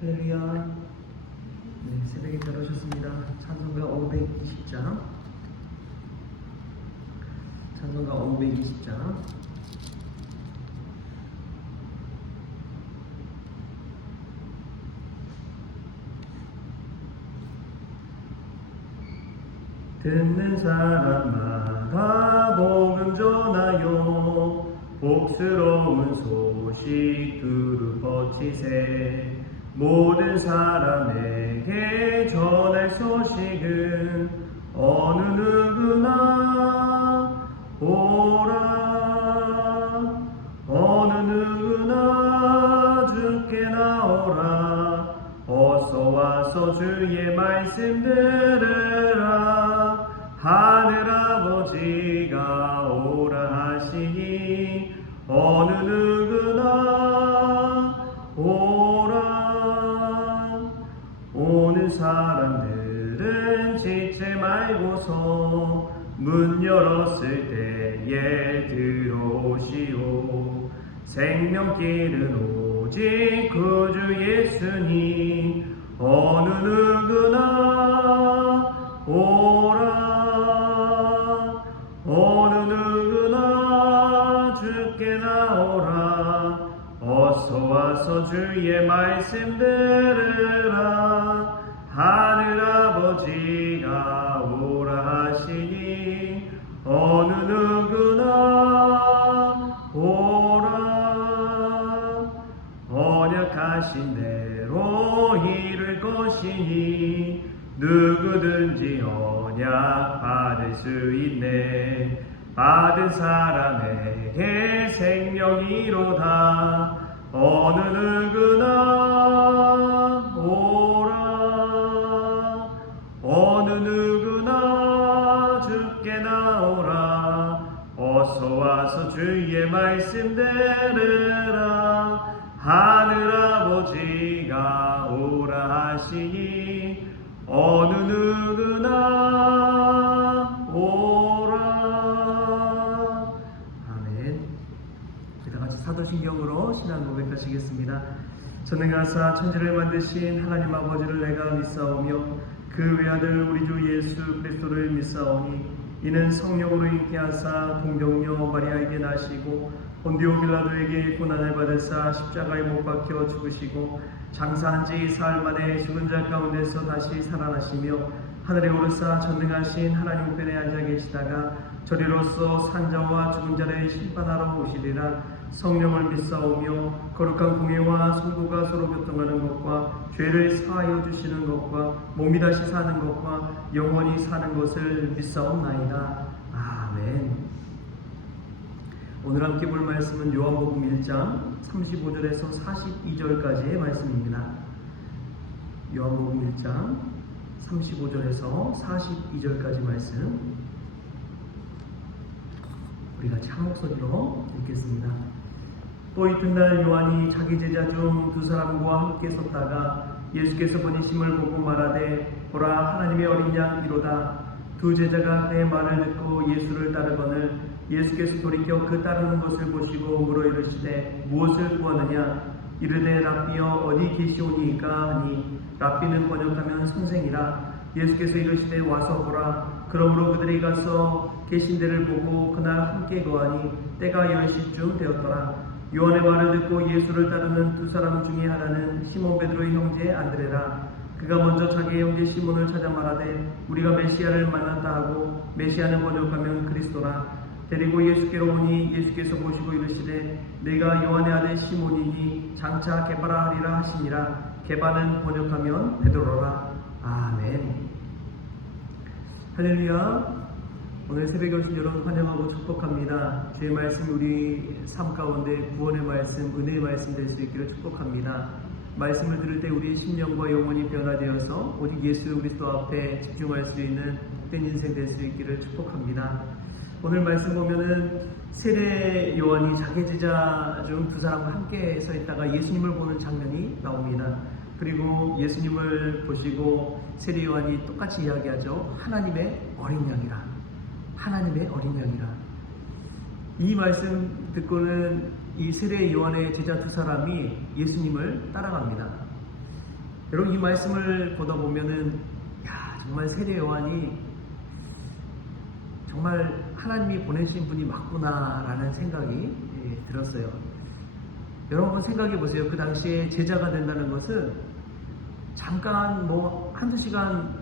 할렐루야. 네, 새벽에 잘 오셨습니다. 찬송가 520장. 찬송가 520장. 듣는 사람마다 복음 전하여 복스러운 소식 두루 뻗치세. 모든 사람에게 전할 소식은 어느 누구나 오라. 어느 누구나 주께 나오라. 어서 와서 주의 말씀 들으라. 하늘아버지가 오라 하시니 어느 누구나 오라. 오는 사람들은 지체 말고서 문 열었을 때에 들어오시오. 생명길은 오직 구주 예수님. 어느 누구나 오라. 어느 누구나 주께 나오라. 어서 와서 주의 말씀 들으라. 하늘아버지가 오라 하시니 어느 누구나 오라. 언약하신 대로 이룰 것이니 누구든지 언약 받을 수 있네. 받은 사람에게 생명이로다. 어느 누구나 오라. 어느 누구나 주께 나오라. 어서 와서 주의 말씀 들으라. 하늘아버지가 오라 하시니 어느 누구나 오라. 아멘. 우리 다같이 사도신경으로 신앙 고백하시겠습니다. 전능하사 천지를 만드신 하나님 아버지를 내가 믿사오며 그 외아들 우리 주 예수 그리스도를 믿사오니 이는 성령으로 잉태하사 동정녀 마리아에게 나시고 본디오 빌라도에게 고난을 받으사 십자가에 못 박혀 죽으시고 장사한 지 사흘 만에 죽은 자 가운데서 다시 살아나시며 하늘에 오르사 전능하신 하나님 우편에 앉아 계시다가 저리로서 산자와 죽은 자를 심판하러 오시리라. 성령을 믿사오며 거룩한 공예와 성도가 서로 교통하는 것과 죄를 사하여 주시는 것과 몸이 다시 사는 것과 영원히 사는 것을 믿사옵나이다. 아멘. 오늘 함께 볼 말씀은 요한복음 1장 35절에서 42절까지의 말씀입니다. 요한복음 1장 35절에서 42절까지 말씀 우리가 참 목소리로 읽겠습니다. 또 이튿날 요한이 자기 제자 중 두 사람과 함께 섰다가 예수께서 번이심을 보고 말하되 보라 하나님의 어린 양 이로다. 두 제자가 그의 말을 듣고 예수를 따르거늘 예수께서 돌이켜 그 따르는 것을 보시고 물어 이르시되 무엇을 구하느냐. 이르되 랍비여 어디 계시오니이까 하니 랍비는 번역하면 선생이라. 예수께서 이르시되 와서 보라. 그러므로 그들이 가서 계신 데를 보고 그날 함께 거하니 때가 10시쯤 되었더라. 요한의 말을 듣고 예수를 따르는 두 사람 중에 하나는 시몬 베드로의 형제 안드레라. 그가 먼저 자기의 형제 시몬을 찾아 말하되 우리가 메시아를 만났다 하고 메시아는 번역하면 그리스도라. 데리고 예수께로 오니 예수께서 보시고 이르시되 내가 요한의 아들 시몬이니 장차 게바라 하리라 하시니라. 게바는 번역하면 베드로라. 아멘. 할렐루야. 오늘 새벽에 오신 여러분 환영하고 축복합니다. 주의 말씀 우리 삶 가운데 구원의 말씀, 은혜의 말씀 될 수 있기를 축복합니다. 말씀을 들을 때 우리의 심령과 영혼이 변화되어서 오직 예수 그리스도 앞에 집중할 수 있는 복된 인생 될 수 있기를 축복합니다. 오늘 말씀 보면은 세례 요한이 자기 제자 중 두 사람과 함께 서 있다가 예수님을 보는 장면이 나옵니다. 그리고 예수님을 보시고 세례 요한이 똑같이 이야기하죠. 하나님의 어린 양이라. 하나님의 어린 양이라. 이 말씀 듣고는 이 세례 요한의 제자 두 사람이 예수님을 따라갑니다. 여러분 이 말씀을 보다 보면은 정말 세례 요한이 정말 하나님이 보내신 분이 맞구나라는 생각이 들었어요. 여러분 생각해 보세요. 그 당시에 제자가 된다는 것은 잠깐 뭐 한두 시간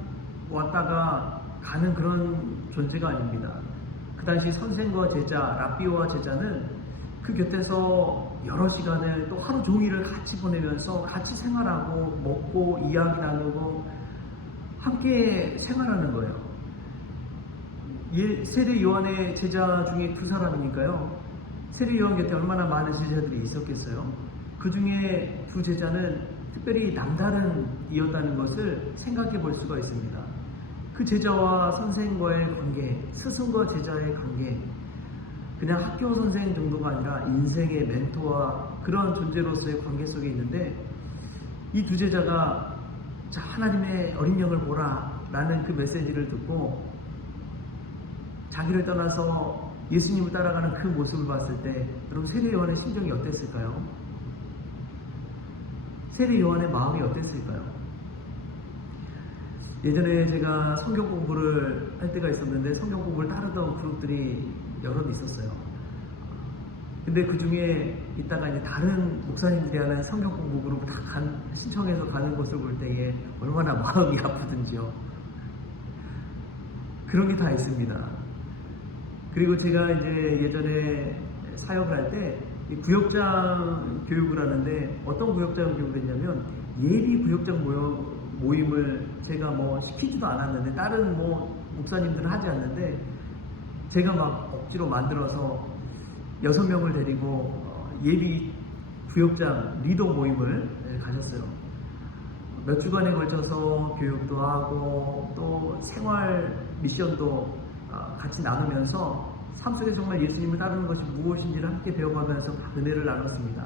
왔다가 가는 그런 존재가 아닙니다. 그 당시 선생과 제자, 랍비와 제자는 그 곁에서 여러 시간을 또 하루 종일을 같이 보내면서 같이 생활하고 먹고 이야기 나누고 함께 생활하는 거예요. 세례 요한의 제자 중에 두 사람이니까요. 세례 요한 곁에 얼마나 많은 제자들이 있었겠어요. 그 중에 두 제자는 특별히 남다른 이었다는 것을 생각해 볼 수가 있습니다. 그 제자와 선생과의 관계, 스승과 제자의 관계, 그냥 학교 선생 정도가 아니라 인생의 멘토와 그런 존재로서의 관계 속에 있는데, 이 두 제자가 자, 하나님의 어린 양을 보라 라는 그 메시지를 듣고 자기를 떠나서 예수님을 따라가는 그 모습을 봤을 때 여러분 세례 요한의 심정이 어땠을까요? 세례 요한의 마음이 어땠을까요? 예전에 제가 성경 공부를 할 때가 있었는데 성경 공부를 따르던 그룹들이 여럿 있었어요. 근데 그 중에 있다가 이제 다른 목사님들이 하는 성경 공부 그룹을 다 신청해서 가는 것을 볼 때에 얼마나 마음이 아프든지요. 그런 게 다 있습니다. 그리고 제가 이제 예전에 사역을 할 때 구역장 교육을 하는데 어떤 구역장 교육을 했냐면 예비 구역장 모임을 제가 뭐 시키지도 않았는데 다른 뭐 목사님들은 하지 않는데 제가 막 억지로 만들어서 6명을 데리고 예비 구역장 리더 모임을 가졌어요. 몇 주간에 걸쳐서 교육도 하고 또 생활 미션도 같이 나누면서 삶 속에 정말 예수님을 따르는 것이 무엇인지를 함께 배워가면서 은혜를 나눴습니다.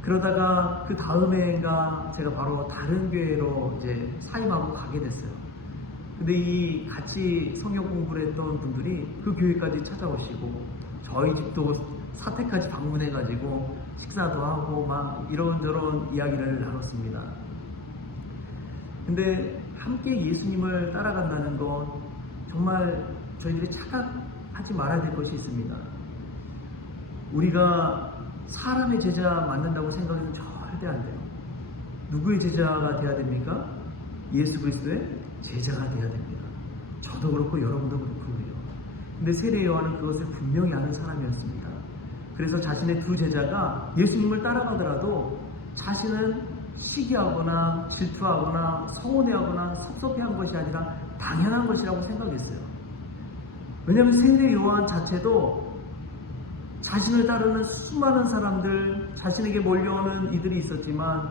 그러다가 그 다음 해인가 제가 바로 다른 교회로 이제 사임하고 가게 됐어요. 근데 이 같이 성경 공부를 했던 분들이 그 교회까지 찾아오시고 저희 집도 사택까지 방문해가지고 식사도 하고 막 이런저런 이야기를 나눴습니다. 근데 함께 예수님을 따라간다는 건 정말 저희들이 착각하지 말아야 될 것이 있습니다. 우리가 사람의 제자 만든다고 생각해서는 절대 안 돼요. 누구의 제자가 돼야 됩니까? 예수 그리스도의 제자가 돼야 됩니다. 저도 그렇고 여러분도 그렇고요. 근데 세례 요한은 그것을 분명히 아는 사람이었습니다. 그래서 자신의 두 제자가 예수님을 따라가더라도 자신은 시기하거나 질투하거나 서운해하거나 섭섭해한 것이 아니라 당연한 것이라고 생각했어요. 왜냐하면 세례 요한 자체도 자신을 따르는 수많은 사람들, 자신에게 몰려오는 이들이 있었지만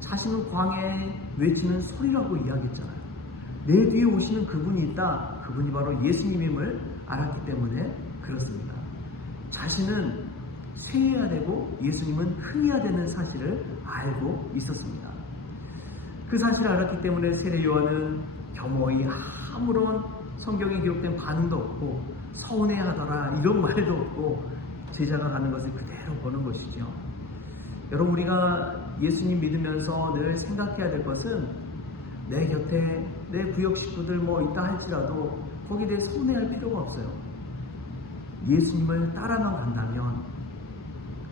자신은 광야에 외치는 소리라고 이야기했잖아요. 내 뒤에 오시는 그분이 있다. 그분이 바로 예수님임을 알았기 때문에 그렇습니다. 자신은 쇠해야 되고 예수님은 흠해야 되는 사실을 알고 있었습니다. 그 사실을 알았기 때문에 세례 요한은 겸허히 아무런 성경에 기록된 반응도 없고 서운해하더라 이런 말도 없고 제자가 가는 것을 그대로 보는 것이죠. 여러분 우리가 예수님 믿으면서 늘 생각해야 될 것은 내 곁에 내 구역 식구들 뭐 있다 할지라도 거기에 대해 서운해할 필요가 없어요. 예수님을 따라만 간다면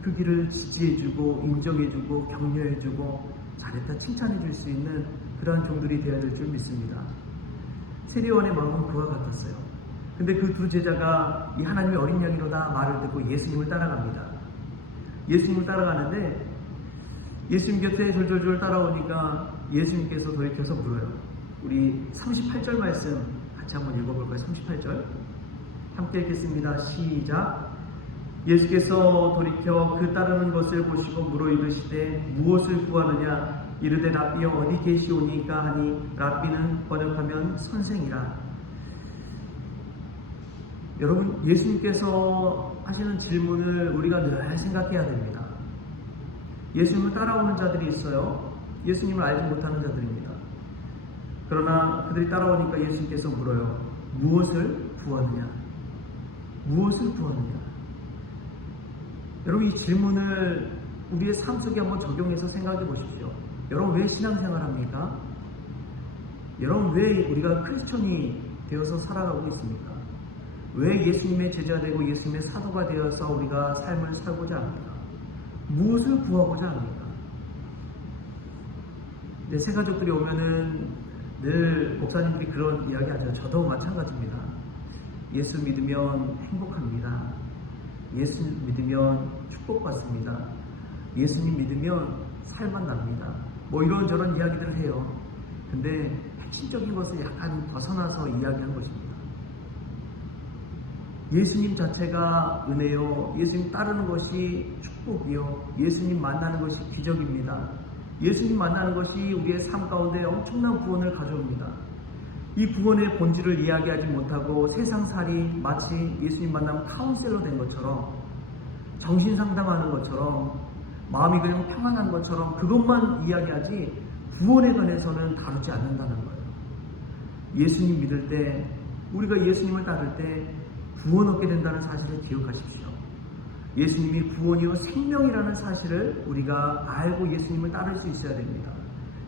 그 길을 지지해주고 인정해주고 격려해주고 잘했다 칭찬해줄 수 있는 그러한 종들이 되어야 될 줄 믿습니다. 세례 요한의 마음은 그와 같았어요. 근데 그 두 제자가 이 하나님의 어린 양이로다 말을 듣고 예수님을 따라갑니다. 예수님을 따라가는데 예수님 곁에 졸졸졸 따라오니까 예수님께서 돌이켜서 물어요. 우리 38절 말씀 같이 한번 읽어볼까요? 38절 함께 읽겠습니다. 시작. 예수께서 돌이켜 그 따르는 것을 보시고 물어 이르시되 무엇을 구하느냐? 이르되 랍비여 어디 계시오니까 하니 랍비는 번역하면 선생이라. 여러분 예수님께서 하시는 질문을 우리가 늘 생각해야 됩니다. 예수님을 따라오는 자들이 있어요. 예수님을 알지 못하는 자들입니다. 그러나 그들이 따라오니까 예수님께서 물어요. 무엇을 구하느냐? 무엇을 구하느냐? 여러분 이 질문을 우리의 삶 속에 한번 적용해서 생각해 보십시오. 여러분 왜 신앙생활 합니까? 여러분 왜 우리가 크리스천이 되어서 살아가고 있습니까? 왜 예수님의 제자가 되고 예수님의 사도가 되어서 우리가 삶을 살고자 합니까? 무엇을 구하고자 합니까? 내 새 가족들이 오면은 늘 목사님들이 그런 이야기 하죠. 저도 마찬가지입니다. 예수 믿으면 행복합니다. 예수 믿으면 축복받습니다. 예수님 믿으면 살만 납니다. 뭐 이런저런 이야기들을 해요. 근데 핵심적인 것을 약간 벗어나서 이야기한 것입니다. 예수님 자체가 은혜요. 예수님 따르는 것이 축복이요. 예수님 만나는 것이 기적입니다. 예수님 만나는 것이 우리의 삶 가운데 엄청난 구원을 가져옵니다. 이 구원의 본질을 이야기하지 못하고 세상살이 마치 예수님 만나면 카운셀러 된 것처럼, 정신 상담하는 것처럼, 마음이 그냥 평안한 것처럼 그것만 이야기하지 구원에 관해서는 다루지 않는다는 거예요. 예수님 믿을 때, 우리가 예수님을 따를 때 구원 얻게 된다는 사실을 기억하십시오. 예수님이 구원이요 생명이라는 사실을 우리가 알고 예수님을 따를 수 있어야 됩니다.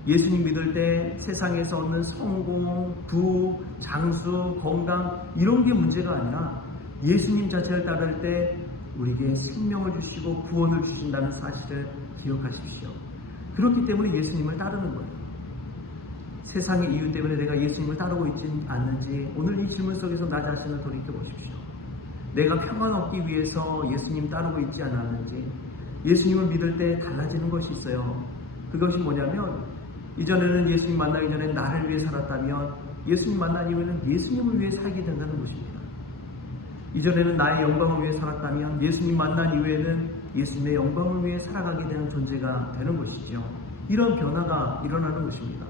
예수님 믿을 때 세상에서 얻는 성공, 부, 장수, 건강 이런 게 문제가 아니라 예수님 자체를 따를 때 우리에게 생명을 주시고 구원을 주신다는 사실을 기억하십시오. 그렇기 때문에 예수님을 따르는 거예요. 세상의 이유 때문에 내가 예수님을 따르고 있지 않는지 오늘 이 질문 속에서 나 자신을 돌이켜보십시오. 내가 평안 얻기 위해서 예수님 따르고 있지 않았는지, 예수님을 믿을 때 달라지는 것이 있어요. 그것이 뭐냐면, 이전에는 예수님 만나기 전에 나를 위해 살았다면 예수님 만난 이후에는 예수님을 위해 살게 된다는 것입니다. 이전에는 나의 영광을 위해 살았다면 예수님 만난 이후에는 예수님의 영광을 위해 살아가게 되는 존재가 되는 것이죠. 이런 변화가 일어나는 것입니다.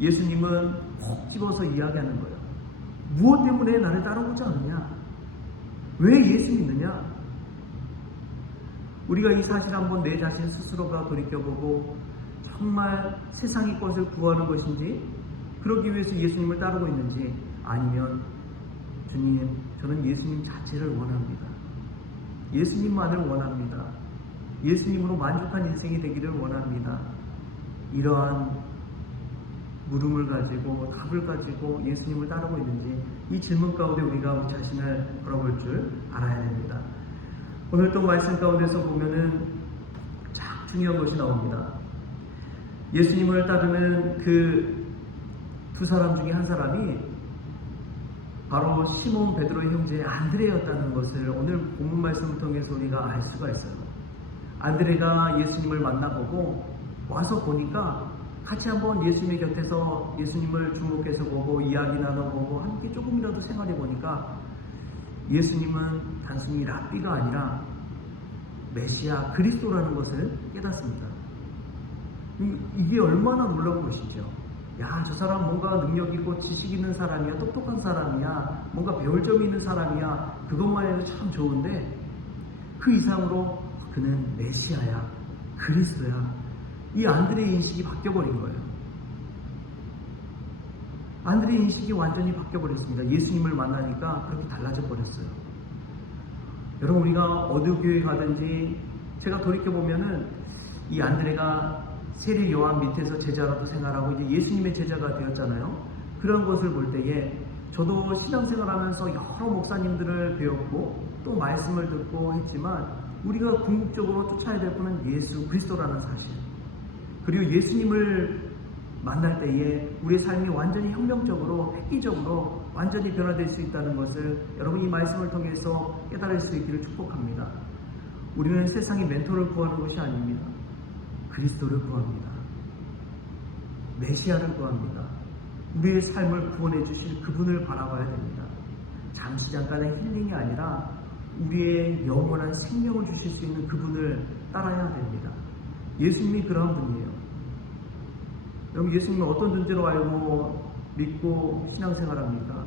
예수님은 콕 집어서 이야기하는 거예요. 무엇 때문에 나를 따라오지 않느냐? 왜 예수 믿느냐? 우리가 이 사실 한번 내 자신 스스로가 돌이켜보고 정말 세상의 것을 구하는 것인지, 그러기 위해서 예수님을 따르고 있는지, 아니면 주님, 저는 예수님 자체를 원합니다. 예수님만을 원합니다. 예수님으로 만족한 인생이 되기를 원합니다. 이러한 물음을 가지고 답을 가지고 예수님을 따르고 있는지, 이 질문 가운데 우리가 우리 자신을 걸어볼 줄 알아야 됩니다. 오늘 또 말씀 가운데서 보면은 참 중요한 것이 나옵니다. 예수님을 따르는 그 두 사람 중에 한 사람이 바로 시몬 베드로의 형제 안드레였다는 것을 오늘 본문 말씀을 통해서 우리가 알 수가 있어요. 안드레가 예수님을 만나보고 와서 보니까 같이 한번 예수님의 곁에서 예수님을 주목해서 보고 이야기 나눠보고 함께 조금이라도 생활해 보니까 예수님은 단순히 랍비가 아니라 메시아 그리스도라는 것을 깨닫습니다. 이게 얼마나 놀라운 것이죠. 야, 저 사람 뭔가 능력 있고 지식 있는 사람이야, 똑똑한 사람이야, 뭔가 배울 점이 있는 사람이야, 그것만 해도 참 좋은데 그 이상으로 그는 메시아야, 그리스도야. 이 안드레의 인식이 바뀌어버린 거예요. 안드레의 인식이 완전히 바뀌어버렸습니다. 예수님을 만나니까 그렇게 달라져 버렸어요. 여러분, 우리가 어느 교회 가든지 제가 돌이켜보면은 이 안드레가 세례 요한 밑에서 제자로도 생활하고 이제 예수님의 제자가 되었잖아요. 그런 것을 볼 때에 저도 신앙생활하면서 여러 목사님들을 배웠고 또 말씀을 듣고 했지만 우리가 궁극적으로 쫓아야 될 분은 예수 그리스도라는 사실, 그리고 예수님을 만날 때에 우리의 삶이 완전히 혁명적으로 획기적으로 완전히 변화될 수 있다는 것을 여러분 이 말씀을 통해서 깨달을 수 있기를 축복합니다. 우리는 세상의 멘토를 구하는 것이 아닙니다. 그리스도를 구합니다. 메시아를 구합니다. 우리의 삶을 구원해 주실 그분을 바라봐야 됩니다. 잠시 잠깐의 힐링이 아니라 우리의 영원한 생명을 주실 수 있는 그분을 따라야 됩니다. 예수님이 그러한 분이에요. 여러분, 예수님은 어떤 존재로 알고 믿고 신앙생활합니까?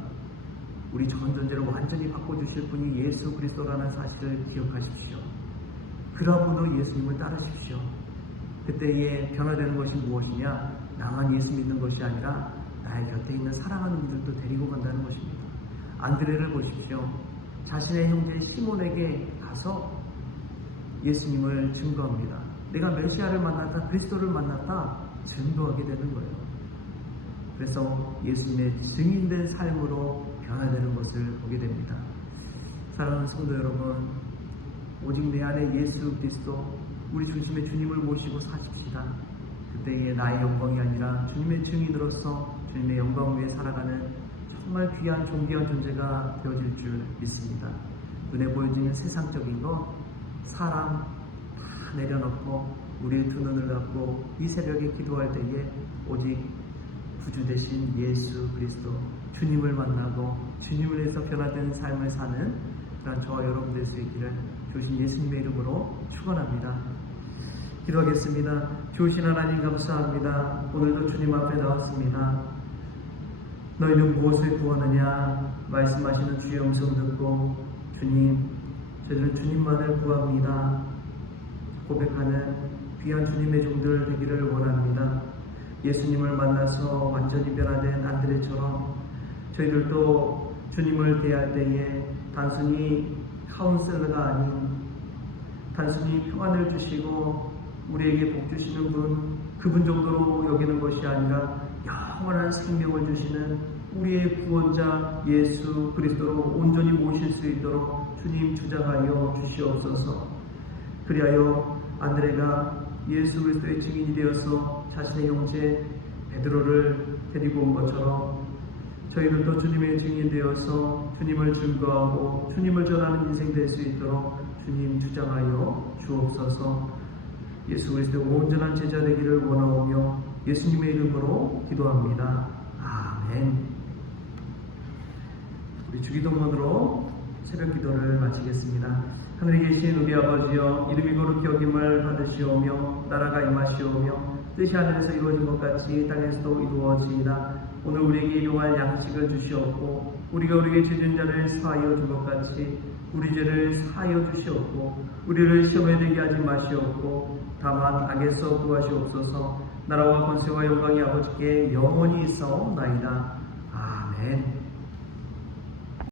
우리 전 존재를 완전히 바꿔주실 분이 예수 그리스도라는 사실을 기억하십시오. 그러한 분으로 예수님을 따르십시오. 그때에 변화되는 것이 무엇이냐? 나만 예수 믿는 것이 아니라 나의 곁에 있는 사랑하는 이들도 데리고 간다는 것입니다. 안드레를 보십시오. 자신의 형제 시몬에게 가서 예수님을 증거합니다. 내가 메시아를 만났다, 그리스도를 만났다 증거하게 되는 거예요. 그래서 예수님의 증인된 삶으로 변화되는 것을 보게 됩니다. 사랑하는 성도 여러분, 오직 내 안에 예수 그리스도 우리 중심의 주님을 모시고 사십시다. 그때의 나의 영광이 아니라 주님의 증인으로서 주님의 영광 위에 살아가는 정말 귀한 존귀한 존재가 되어질 줄 믿습니다. 눈에 보여지는 세상적인 것, 사람 다 내려놓고 우리의 두 눈을 감고 이 새벽에 기도할 때에 오직 구주 되신 예수 그리스도 주님을 만나고 주님을 위해서 변화된 삶을 사는 그런 저와 여러분 될 수 있기를 주신 예수님의 이름으로 축원합니다. 기도하겠습니다. 주신 하나님 감사합니다. 오늘도 주님 앞에 나왔습니다. 너희는 무엇을 구하느냐 말씀하시는 주의 음성 듣고 주님, 저희는 주님만을 구합니다 고백하는 귀한 주님의 종들 되기를 원합니다. 예수님을 만나서 완전히 변화된 안드레처럼 저희들도 주님을 대할 때에 단순히 카운셀러가 아닌 단순히 평안을 주시고 우리에게 복 주시는 분, 그분 정도로 여기는 것이 아니라 영원한 생명을 주시는 우리의 구원자 예수 그리스도로 온전히 모실 수 있도록 주님 주장하여 주시옵소서. 그리하여 안드레가 예수 그리스도의 증인이 되어서 자신의 형제 베드로를 데리고 온 것처럼 저희들도 주님의 증인이 되어서 주님을 증거하고 주님을 전하는 인생 될 수 있도록 주님 주장하여 주옵소서. 예수 그리스도의 온전한 제자 되기를 원하오며 예수님의 이름으로 기도합니다. 아멘. 우리 주기도문으로 새벽 기도를 마치겠습니다. 하늘에 계신 우리 아버지여, 이름이 거룩히 여김을 받으시오며 나라가 임하시오며 뜻이 하늘에서 이루어진 것 같이 땅에서도 이루어지이다. 오늘 우리에게 일용할 양식을 주시옵고 우리가 우리에게 죄진 자를 사하여 준 것 같이 우리 죄를 사하여 주시옵고 우리를 시험에 들게 하지 마시옵고 다만 악에서 구하시옵소서. 나라와 권세와 영광이 아버지께 영원히 있사옵나이다. 아멘.